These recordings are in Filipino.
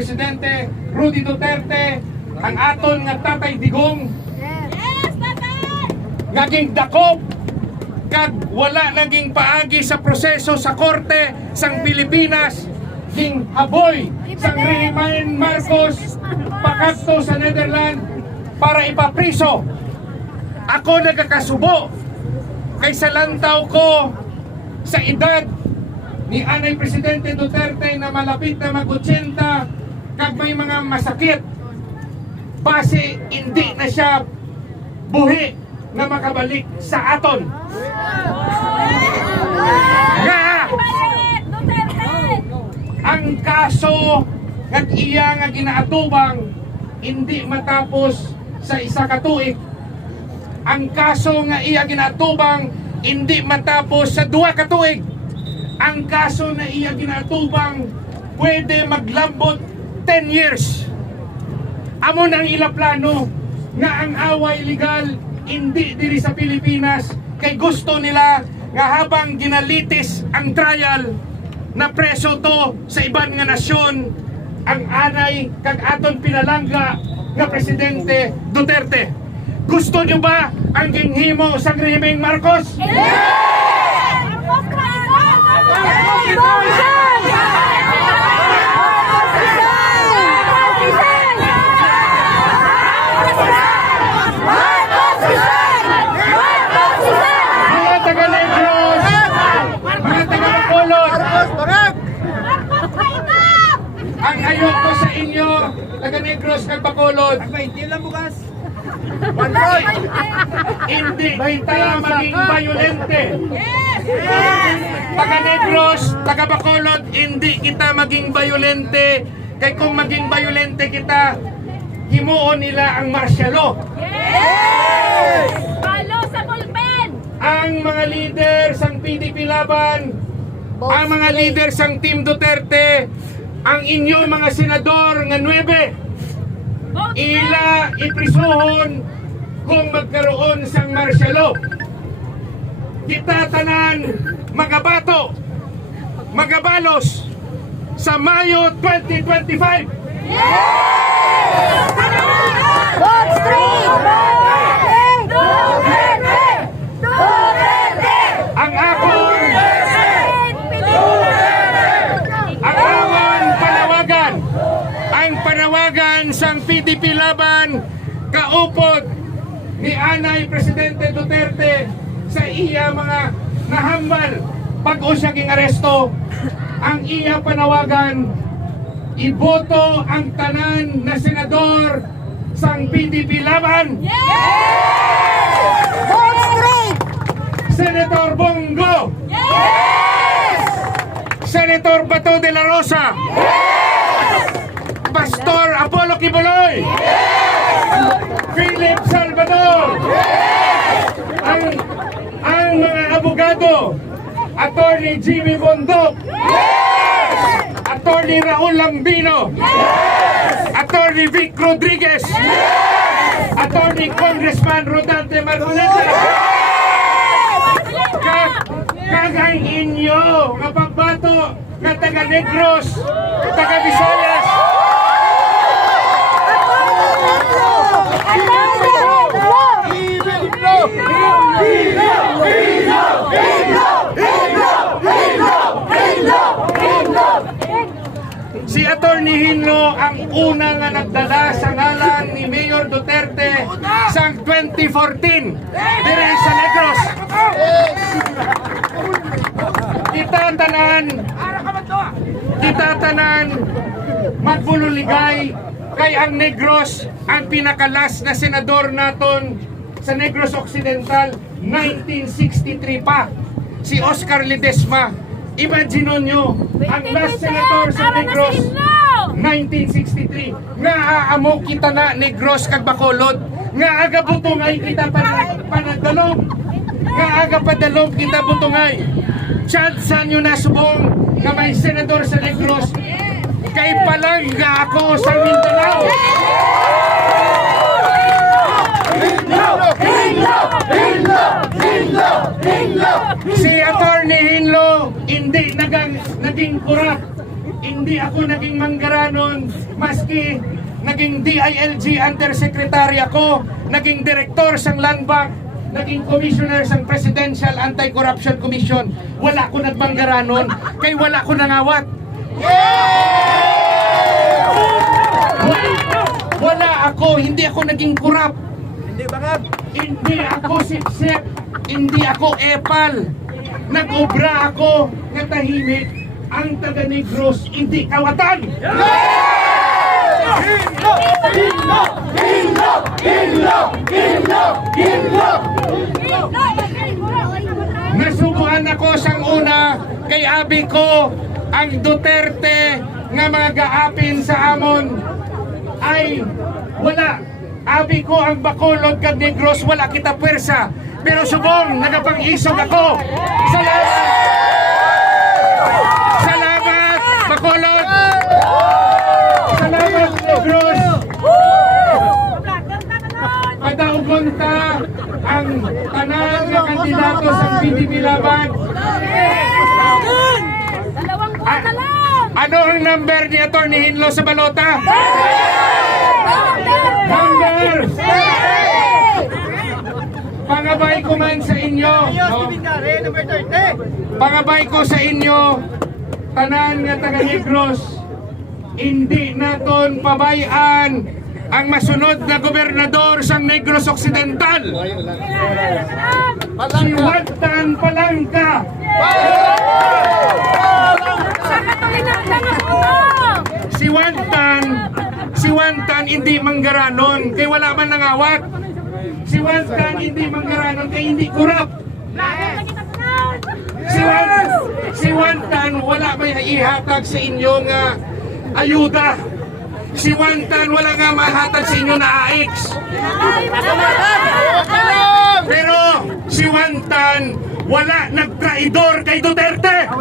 Presidente Rudy Duterte, ang aton nga tatay Digong, Yes, tatay! naging dakop kag wala naging paagi sa proseso sa korte sang Pilipinas ging haboy sang Reyman Marcos pakadto sa Netherlands para ipapriso. Ako nagkakasubo kay sa lantaw ko sa edad ni Anay Presidente Duterte na malapit na mag-80 kag may mga masakit base hindi na siya buhi na makabalik sa aton. Nga ang kaso nga iya nga ginaatubang hindi matapos sa isa ka tuig. Ang kaso nga iya ginatubang hindi matapos sa duha ka tuig. Ang kaso na iya ginatubang pwede maglambot 10 years. Amo nang ila plano nga ang away legal hindi diri sa Pilipinas kay gusto nila nga habang ginalitis ang trial na preso to sa iban nga nasyon ang anay kag aton pinalangga nga presidente Duterte. Gusto nyo ba ang ginhimo sa Griming Marcos? Mga taga-Bacolod, ang ayoko sa inyo, taga-Negros kag Bacolod, hindi kita maging violente. Taga-Negros, taga-Bacolod, hindi kita maging violente. Kay kung maging violente kita, himuon nila ang martial law. Palo sa pulpen! Ang mga leader sang PDP Laban, ang mga leader sang Team Duterte, ang inyong mga senador nga 9, Vote ila iprisuhon kung magkaroon sang martial law. Kita tanan magabato, magabalos sa Mayo 2025. Vote straight! Duterte! Duterte! Ang akong ang amon panawagan ang panawagan sang PDP laban kaupod ni Anay Presidente Duterte sa iya mga nahambal. Pag o siya ging aresto ang iya panawagan iboto ang tanan na senador sang PDP laban. Vote straight! Senator Bongo. Senator Bato de la Rosa Pastor Apollo Kibuloy. Philip Salvador. Ang ang mga abogado Attorney Jimmy Bondok. Attorney Raul Lambino. Attorney Vic Rodriguez. Attorney Congressman Rodante Marcoleta Kag kagay inyo nga pagbato nga taga Negros taga Visayas Attorney Hinlo ang una nga nagdala sa ngalan ni Mayor Duterte sang 2014 dire sa Negros. Kita tanan kita tanan magbululigay kay ang Negros ang pinakalas na senador naton sa Negros Occidental 1963 pa. Si Oscar Ledesma. Imagine nyo, ang last senator sa Negros 1963 nga aamo kita na Negros kag Bacolod nga aga butungay kita pan panagdalog nga aga padalog kita butungay Chad sa nyo na subong nga may senador sa Negros. Kay palangga ako sa Mindanao. Si Attorney Hinlo, hindi nagang, naging kurap. Hindi ako naging manggaranon. maski naging DILG Undersecretary ako, naging Director sa Land Bank, naging Commissioner sa Presidential Anti-Corruption Commission, wala ko nagbanggara nun, kay wala ko nangawat. Wala, wala ako, hindi ako naging kurap. Hindi bangag. Hindi ako sipsip, hindi ako epal. Nag-obra ako ng tahimik. Ang taga Negros, hindi kawatan. Nasubuhan ako sang una kay abi ko ang Duterte nga mga gaapin sa amon ay wala. Abi ko ang Bacolod kag Negros wala kita pwersa. Pero subong nagapang-isog ako. Salamat! Salamat Bacolod! Salamat Negros! Padaugon ta ang tanan nga kandidato sa PDP laban. Dalawang buwan na lang! Ano ang number ni Atty. Hinlo sa balota? Number! Pangabay ko man sa inyo. No? Bindare, number 30. Pangabay ko sa inyo. Tanan nga taga Negros. Hindi naton pabayan ang masunod na gobernador sa Negros Occidental. Si Waltan Palangka. Si Wantan, si Wantan hindi manggaranon kay wala man nangawat. Si Wantan hindi manggaranon kay hindi kurap. Si Wantan, si Wantan wala may ihatag sa inyo nga ayuda. Si Wantan wala nga mahatag sa inyo na AX. Pero si Wantan wala nagtraidor kay Duterte.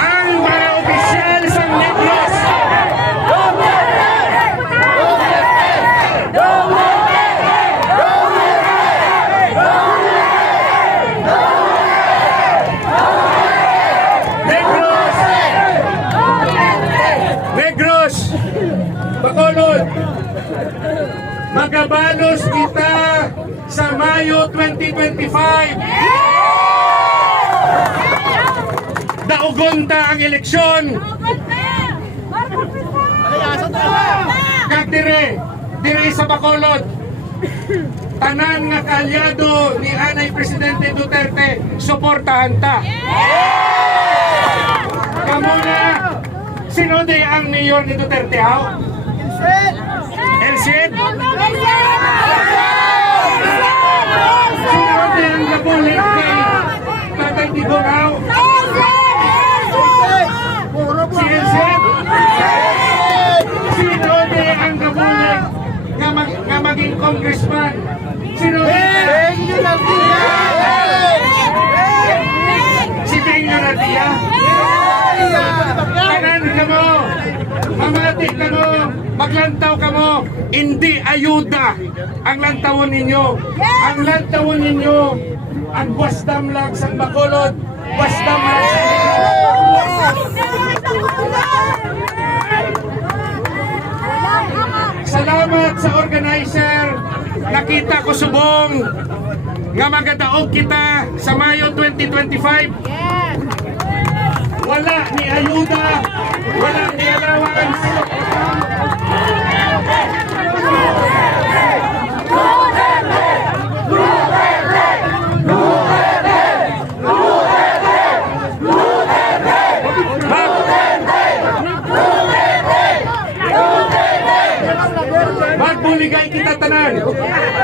Ang mga opisyal sa Negros Negros! Negros! Bacolod! Magabalos kita sa Mayo 2025! Daugonta ang eleksyon! Kag dire, sa Bacolod. Tanan nga kalyado ni Anay Presidente Duterte, suportahan ta. Kamu na, sino di ang mayor ni Duterte ha? Elsid? Sino di ang gabulit kay Tatay Tigoraw? Si Elsid? Sino di ang gabulit nga maging congressman? Sino di? Si Benyo Radia? Tanan ka mo, mamati ka mo, maglantaw ka mo, hindi ayuda ang lantawon ninyo. Ang lantawon ninyo, ang wasdam lang sa Bacolod, wasdam lang sa Salamat sa organizer. Nakita ko subong nga magadaog kita sa Mayo 2025. Wala ni ayuda, wala ni allowance. Magbuligay kita tanan.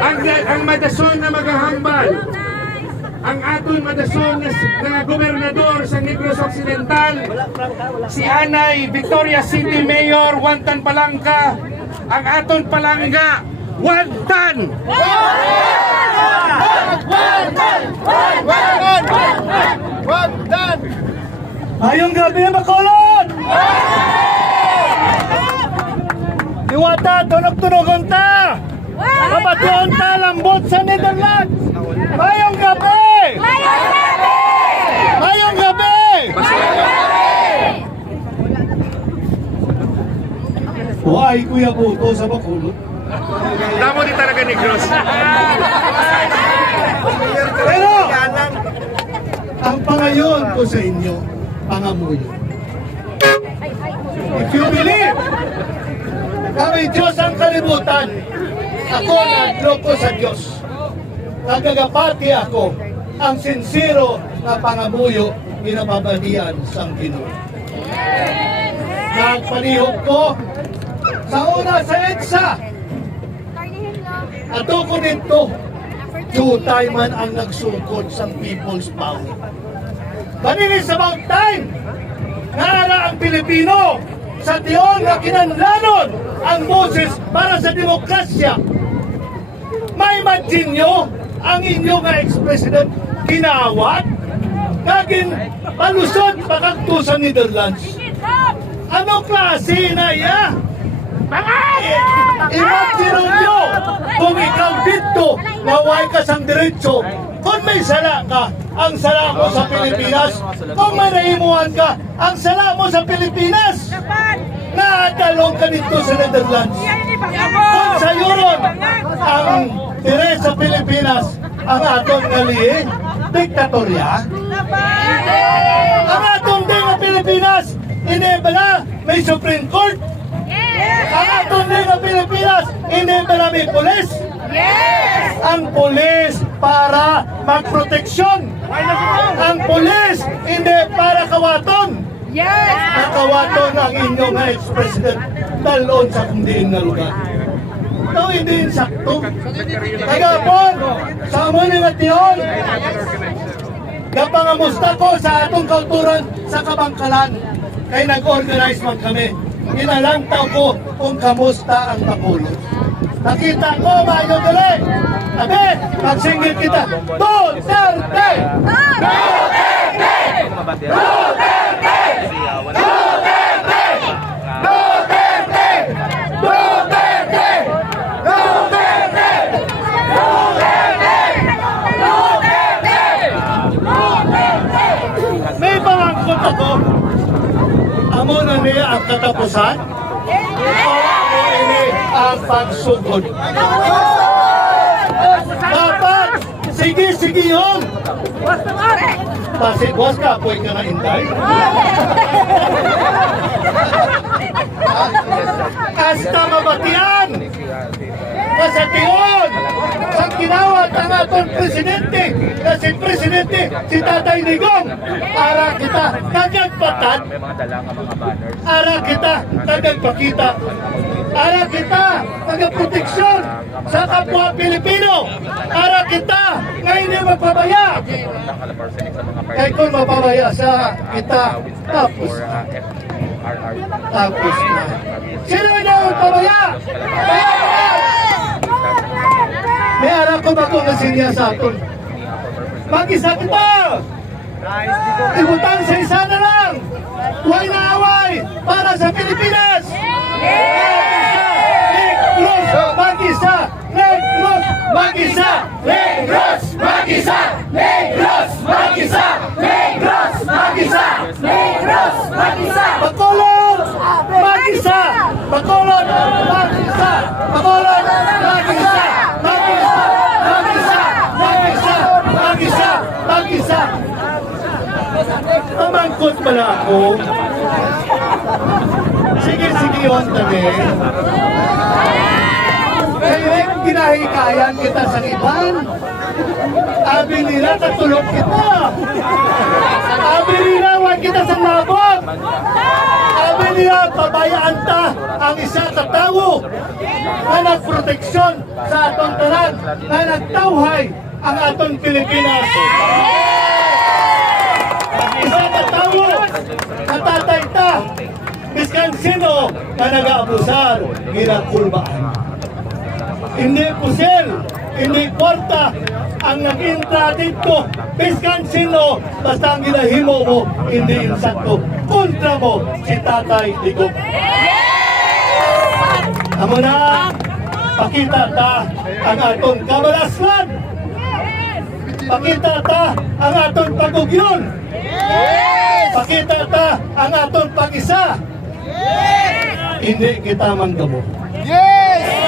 Ang ang madason na maghahambal. Ang aton madason na, na gobernador sa Negros Occidental, si Anay Victoria City Mayor Wantan Palangka, ang aton palangga, Wantan! Ayong gabi, Bacolod! Diwata, tunog-tunogon ta! Kabataan Talambot sa Netherlands! Ngayong gabi! Ngayong gabi! Ngayong gabi! Ngayong gabi! Why, Kuya Buto, sa Bakulot? Damo di talaga ni Gross. Pero, ang pangayon ko sa inyo, pangamuyo. If you believe, kami Diyos ang kalibutan, ako nagloko sa Diyos. Nagagapati ako, ang sincero na pangamuyo, ginapabalian sa Ginoo. Nagpanihog ko sa una sa EDSA, ato ko dito, Jutay man ang nagsukod sa People's Power. It is about time na ang Pilipino sa tiyon na kinanlanon ang boses para sa demokrasya. May imagine nyo ang inyo nga ex-president kinawat kagin palusod pakakto sa Netherlands. Ano klase na iya? Imagine nyo kung ikaw dito naway ka sang diretso kung may sala ka, ang sala mo sa Pilipinas. Kung may naimuhan ka, ang sala mo sa Pilipinas. Naatalong ka dito sa Netherlands. Kung sa Euron, ang dire sa Pilipinas, ang atong ngali, diktatorya. Ang atong din nga Pilipinas, hindi ba na may Supreme Court? Ang atong din nga Pilipinas, hindi ba na may pulis? Ang pulis para magproteksyon. Ang pulis hindi para kawaton. Nakawaton ang inyong ex-president dalon sa kundiin nga lugar. Ito hindi insakto. Kagapon, sa amo ni Mation, Gapangamusta ko sa atong kauturan sa Kabangkalan. Kay nag-organize man kami. Inalantaw ko kung kamusta ang Bacolod. Nakita ko, mayo dali. Sabi, magsinggit kita. Duterte! May pangangkot ako. Amo na niya ang katapusan. O ako ini ang pagsugod. Dapat, sige, sige yun. Pasig, was ka, apoy ka na inday. Hasta mabatian. Kasatiyon. Sa kinawat ang atong presidente. Na si presidente, si Tatay Digong. Ara kita, banners. Ara kita, kagagpakita. Ara kita, kagagproteksyon sa kapwa Pilipino. Ara kita, nga hindi magpabaya. Kaya kung mapabaya sa kita, tapos FRR. tapos na. Sino na magpabaya? May alam ko ba kung nasinya sa aton? Mag-isa kita! Ibutan sa isa na lang! Huwag na away para sa Pilipinas! Negros, mag-isa! Negros, mag-isa! Negros, mag-isa! Negros, mag-isa! Negros, mag-isa! Negros, mag-isa! Bacolod, mag-isa! Bacolod, mag-isa! Bacolod, mag-isa! Mag-isa! Mag-isa! Mag-isa! Mag-isa! Mag-isa! Pamangkot pa na ako. Sige, sige yun, tabi. Kaya ginahikayan kita sa iban. Abi nila, tatulog kita. Abi nila, wag kita sa nabot. Abi nila, pabayaan ta ang isa ka tao na nagproteksyon sa atong tanan, na nagtawhay ang atong Pilipinas. Isa ka tao, natatay ta, biskan sino na nag-aabusar, ginakulbaan. Hindi pusel, hindi kwarta ang nag-intra dito. Biskan sino, basta ang ginahimo mo, hindi insakto. Kontra mo, si Tatay Digong. Amo na, pakita ta ang aton kabalaslan. Pakita ta ang aton pagugyon. Pakita ta ang aton pag-isa. Hindi kita manggamo. Yes!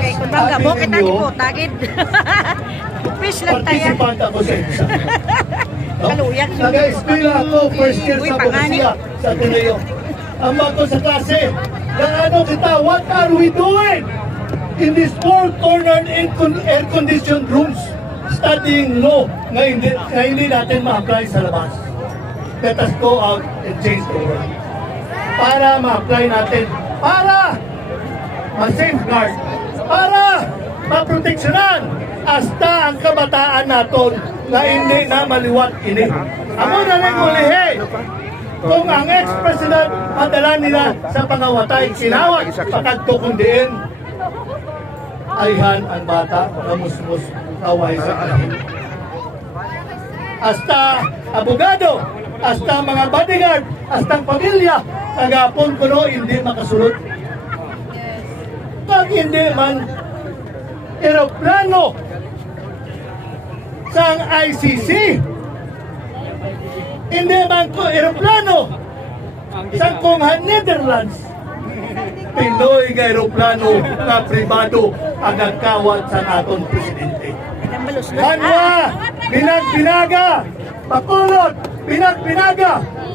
Okay, kung gabo, Sabi kita ni po, tagid. Fish lang tayo. Participant ako sa exam. No? Kaluyak. Nag-eskwela ako first year sa. Bogotsia, sa Ateneo. Ang ko sa klase, ano kita, what are we doing in this four-cornered air- air-conditioned rooms studying law na hindi, na hindi natin ma-apply sa labas? Let us go out and change the world. Para ma-apply natin, para ma-safeguard, para maproteksyonan hasta ang kabataan naton na hindi na maliwat ini. Amo na rin ulihi. Kung ang ex-president madala nila sa pangawatay, kinawat pagkagtukundiin, ayhan ang bata, kamusmus, kaway sa kanin. Hasta abogado, hasta mga bodyguard, hasta pamilya, kagapon kuno hindi makasulot. Pag hindi man eroplano sa ICC, hindi man ko eroplano sa Konghan Netherlands, Pinoy nga eroplano na pribado ang nagkawat sa aton presidente. Banwa, Binag-Binaga, Bacolod, Binag-Binaga,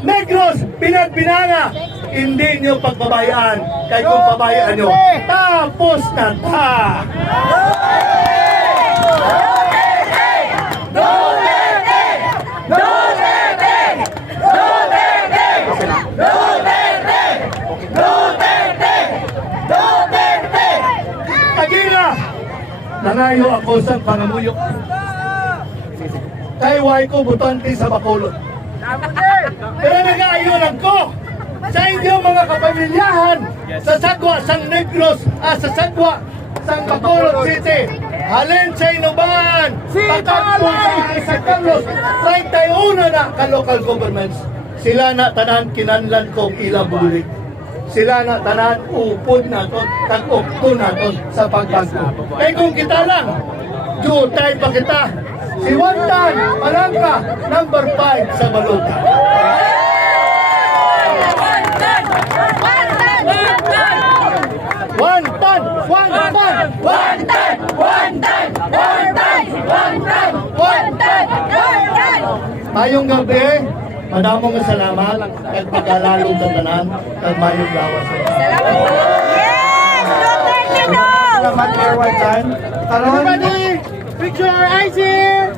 Negros, Binag-Binaga. Hindi nyo pagbabayaan. Kaya kung pabayaan nyo, tapos na ta. Nanayo ako sa pangamuyok. Kay way ko butante sa Bacolod. Pero nag-aayunan ko inyong mga kapamilyahan sa Sagwa, Sang Negros, ah, sa Sagwa, Sang Bacolod City. Halin sa Inuban, Pagkakpo sa San Carlos, 31 na ka-local governments. Sila na tanan kinanlan kong ilang bulik. Sila na tanan upod naton, tag-ukto naton sa pagbago. Eh kung kita lang, jutay pa kita. Si Wantan, Palangka, number 5 sa Baluta. Mayong gabi, madamong salamat at pagkalalong sa tanan kag mayong lawas. Yes! Duterte no! Salamat, Mayor Wantan. Everybody, picture ISIS!